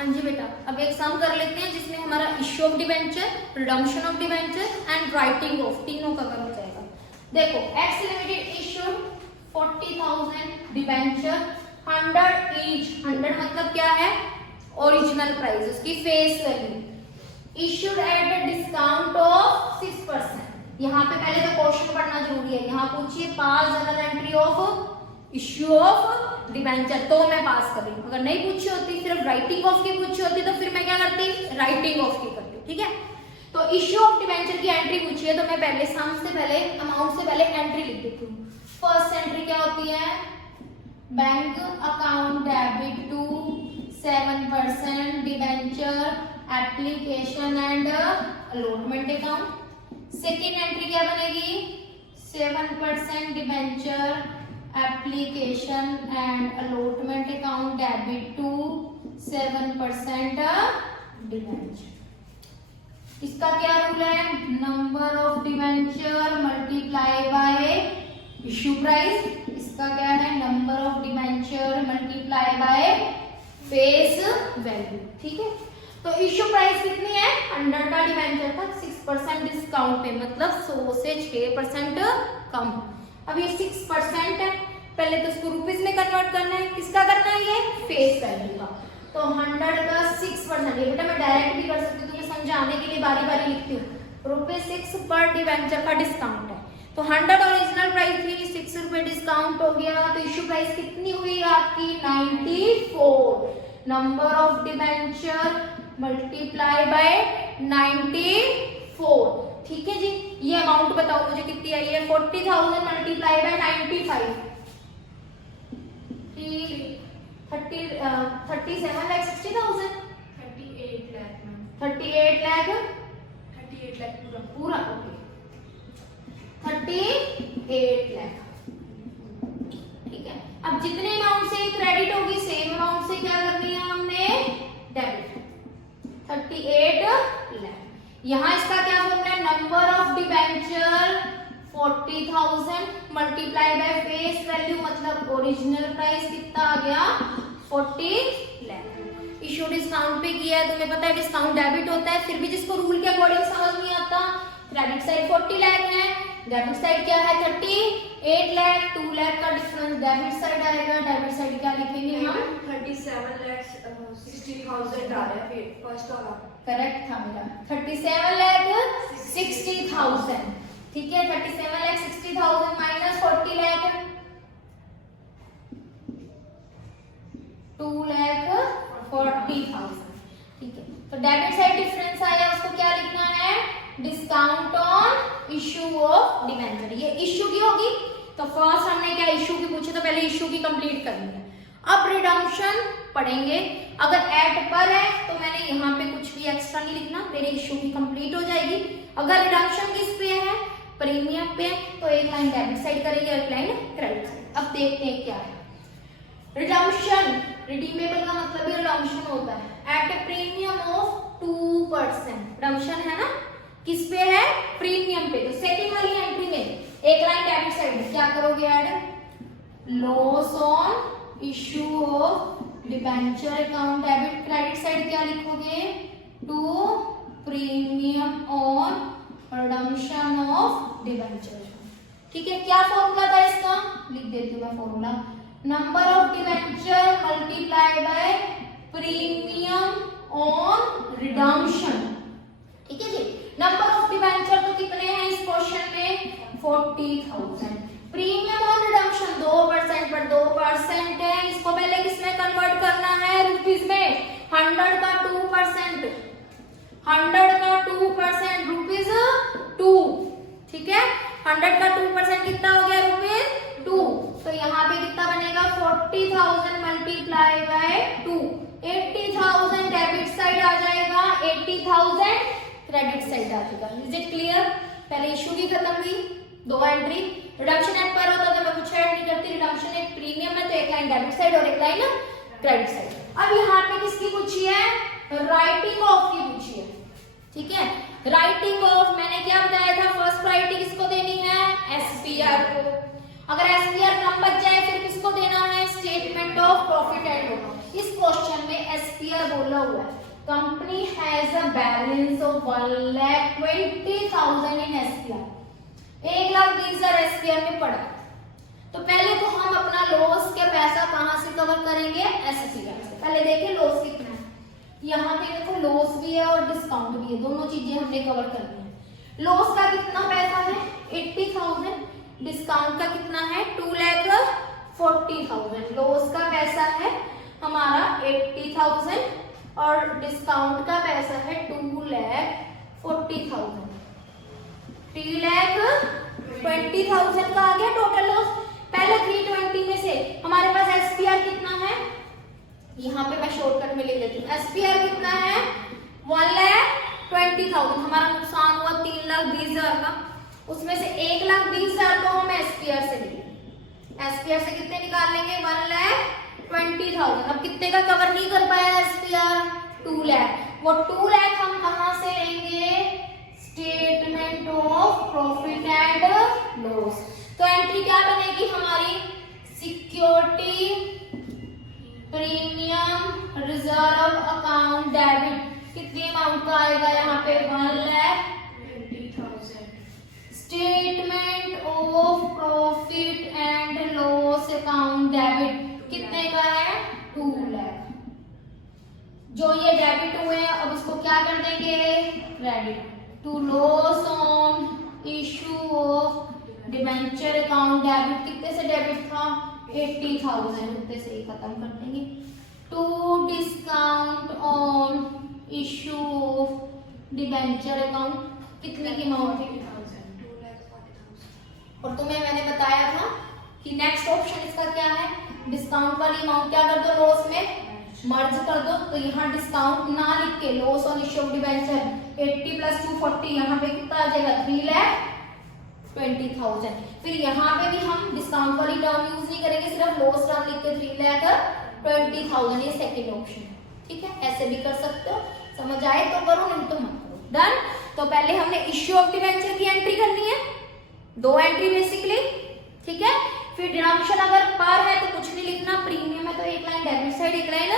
हाँ जी बेटा, अब एक सम कर लेते हैं जिसमें हमारा issue of debenture, redemption of debenture and writing of, तीनों कवर हो जाएगा। देखो x limited issued 40,000 debenture, 100 each, 100 मतलब क्या है, ओरिजिनल प्राइस, उसकी face value, issued at a discount of 6%। यहाँ पे पहले तो क्वेश्चन पढ़ना जरूरी है, यहाँ पूछिए पास journal entry of issue of debenture, तो मैं पास कर रही हूँ। अगर नहीं पूछी होती, सिर्फ राइटिंग ऑफ की पूछी होती, तो फिर मैं क्या करती, राइटिंग ऑफ की करती। ठीक है, तो इश्यू ऑफ डिबेंचर की एंट्री पूछी है, तो मैं पहले सम से पहले, अमाउंट से पहले एंट्री लिख देती हूँ। फर्स्ट एंट्री क्या होती है, bank account debit to 7% debenture application and allotment account. Second entry क्या बनेगी, 7% debenture application and allotment account debit to 7% debenture. इसका क्या रूल है, number of debenture multiply by issue price. इसका क्या है, number of debenture multiply by face value. ठीक है, तो इश्यू प्राइस कितनी है, 100 का डिबेंचर था, 6% डिस्काउंट पे, मतलब 100 से 6% कम। अब ये 6% है, पहले तो इसको रुपीज में कन्वर्ट करना है, किसका करना है, ये फेस वैल्यू का। तो 100 का 6%, ये बेटा मैं डायरेक्ट भी कर सकती हूँ, तुम्हें समझाने के लिए बारी बारी लिखती हूँ। ₹6 पर डिबेंचर का डिस्काउंट है, तो 100 ओरिजिनल प्राइस थी, 6 रुपए डिस्काउंट हो गया, तो इश्यू प्राइस कितनी हुई आपकी, 94। Number of debenture multiply bye 94। ठीक है जी, ये अमाउंट बताओ मुझे कितनी आई है, 40,000 मल्टीप्लाई बाय 95, 37 लाख 60,000, 38 लाख पूरा ओके, 38 लाख। ठीक है, अब जितने अमाउंट से क्रेडिट होगी, सेम अमाउंट से क्या करनी है हमने, डेबिट, 38 लाख। यहाँ इसका क्या फॉर्मूला है, number of debenture 40,000 multiply by face value, मतलब ओरिजिनल प्राइस कितना आ गया, 40 लाख। इश्यू डिस्काउंट पे किया है, तुम्हें पता है डिस्काउंट डेबिट होता है, फिर भी जिसको रूल के अकॉर्डिंग समझ नहीं आता, क्रेडिट साइड 40 लाख है, डेबिट साइड क्या है 38 लाख, 2 लाख का डिफरेंस डेबिट साइड आएगा, डेबिट साइड क्या लिखेंगे हम, 37 लाख 60,000 आ रहा है, फिर फर्स्ट वाला करेक्ट था मेरा, 37 लाख 60,000। ठीक है, 37 लाख 60,000 माइनस 40 लाख 2 लाख 40,000। ठीक है, तो डेबिट साइड डिफरेंस आया, उसको क्या लिखना है, discount on issue of debenture. ये इश्यू की होगी, तो फर्स्ट हमने क्या इश्यू की पूछी, तो पहले इश्यू की कंप्लीट करनी है। अब रिडम्पशन पढ़ेंगे, अगर एट पर है तो मैंने यहाँ पे कुछ भी एक्स्ट्रा नहीं लिखना, मेरे इश्यू की कंप्लीट हो जाएगी। अगर रिडम्पशन किस पे है, प्रीमियम पे, तो एक लाइन डेबिट साइड करेंगे, एक लाइन क्रेडिट साइड। अब देखते हैं क्या है रिडम्पशन, रिडीमेबल का मतलब ही रिडम्पशन होता है at a premium of 2%। Redemption है ना, किस पे है, प्रीमियम पे, तो सेकंड वाली एंट्री में एक लाइन डेबिट साइड क्या करोगे add, loss on issue of debenture account debit, credit side क्या लिखोगे, to premium on redemption of debenture. ठीक है, क्या फॉर्मूला था इसका, लिख देती हूँ मैं formula, number of debenture multiply bye premium on redemption. ठीक है जी, नंबर ऑफ डिबेंचर तो कितने हैं इस क्वेश्चन में, 40,000, प्रीमियम ऑन रिडम्पशन 2% पर 2% है, इसको पहले किसमें कन्वर्ट करना है, रुपीस में, 100 का 2%, 100 का 2% रुपीस 2। ठीक है, 100 का 2% कितना हो गया, रुपीस 2, तो यहाँ पे कितना बनेगा, 40,000 मल्टीप्लाई बाय 2, 80,000 डेबिट साइड आ जाएगा, 80,000 क्रेडिट साइड आ जाएगा। इज इट क्लियर, पहले इश्यू की खत्म हुई, दो एंट्री, रिडम्पशन एट पर होता तो मैं कुछ ऐड नहीं करती, रिडम्पशन एक प्रीमियम है तो एक लाइन डेबिट साइड और एक लाइन क्रेडिट साइड। अब यहाँ पे किसकी पूछी है, राइटिंग ऑफ की पूछी है। ठीक है, राइटिंग ऑफ मैंने क्या बताया था, फर्स्ट प्रायोरिटी किसको देनी है, एसपीआर को। अगर एसपीआर कम बच जाए फिर किसको देना है, statement of profit and loss. इस क्वेश्चन में एसपीआर बोला हुआ है company has a balance of 1,20,000 in SPR, 1,20,000 SPR में पड़ा। तो पहले तो हम अपना लॉस का पैसा कहां से कवर करेंगे, एसपीआर से। पहले देखिए लॉस कितना है, यहाँ पे देखो लॉस भी है और डिस्काउंट भी है, दोनों चीजें हमने कवर करनी है। लॉस का कितना पैसा है 80,000, डिस्काउंट का कितना है 2,40,000। लॉस का पैसा है हमारा 80,000 और डिस्काउंट का पैसा है 2,40,000। 3,20,000 का आ गया टोटल लॉस। पहले 320 में से हमारे पास एसपीआर कितना है, यहाँ पे मैं शॉर्टकट में लिख देती हूँ। एसपीआर कितना है 1,20,000, हमारा नुकसान हुआ 3,20,000 का, उसमें से 1,20,000 को हम एसपीआर से लेंगे। एसपीआर से कितने निकाल लेंगे 1,20,000। अब कितने का कवर नहीं कर पाया एसपीआर 2 लाख, वो 2 लाख हम कहां से लेंगे, statement of profit and loss. तो एंट्री क्या बनेगी हमारी, security premium reserve account debit, कितने अमाउंट का आएगा यहाँ पे 1,20,000। Statement of profit and loss account debit कितने का है 2 लाख। जो ये डेबिट हुए अब उसको क्या कर देंगे credit to loss on issue of debenture account debit. कितने से डेबिट था 80,000, उतने से ही खत्म कर देंगे। To discount on issue of debenture account कितने की अमाउंट थी 2,40,000। और तुम्हें मैंने बताया था कि नेक्स्ट ऑप्शन इसका क्या है, डिस्काउंट वाली अमाउंट क्या कर दो लॉस में मर्ज कर दो। तो यहाँ डिस्काउंट ना लिख के loss on issue of debenture 80 + 240 यहाँ पे कितना आ जाएगा 3,20,000। फिर यहाँ पे भी हम डिस्काउंट वाली टर्म यूज नहीं करेंगे, सिर्फ लॉस टर्म लिख के 3,20,000, ये सेकंड ऑप्शन। ठीक है, ऐसे भी कर सकते हो, समझ आए तो करो नहीं तो मत करो। डन। तो पहले हमने इश्यू ऑफ डिबेंचर की एंट्री करनी है, 2 एंट्री बेसिकली। ठीक है, फिर डिडक्शन अगर पर है तो कुछ नहीं लिखना, प्रीमियम है तो एक लाइन डेबिट साइड एक line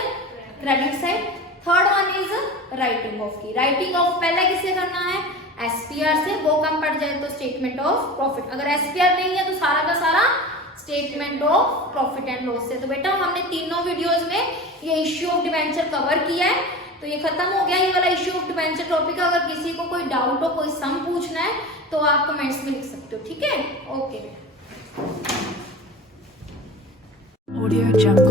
credit side. Third one is writing of की। राइटिंग ऑफ पहले किससे करना है एसपीआर से, वो कम पड़ जाए तो स्टेटमेंट ऑफ प्रॉफिट। अगर एसपीआर नहीं है तो सारा का सारा statement of profit and loss से। तो बेटा हमने तीनों वीडियोस में ये इश्यू ऑफ डिबेंचर कवर किया है, तो ये खत्म हो गया ये वाला इश्यू ऑफ डिबेंचर टॉपिक। अगर किसी को कोई डाउट हो, कोई सम पूछना है तो आप कमेंट्स में लिख सकते हो। ठीक है, ओके। Audio Jungle.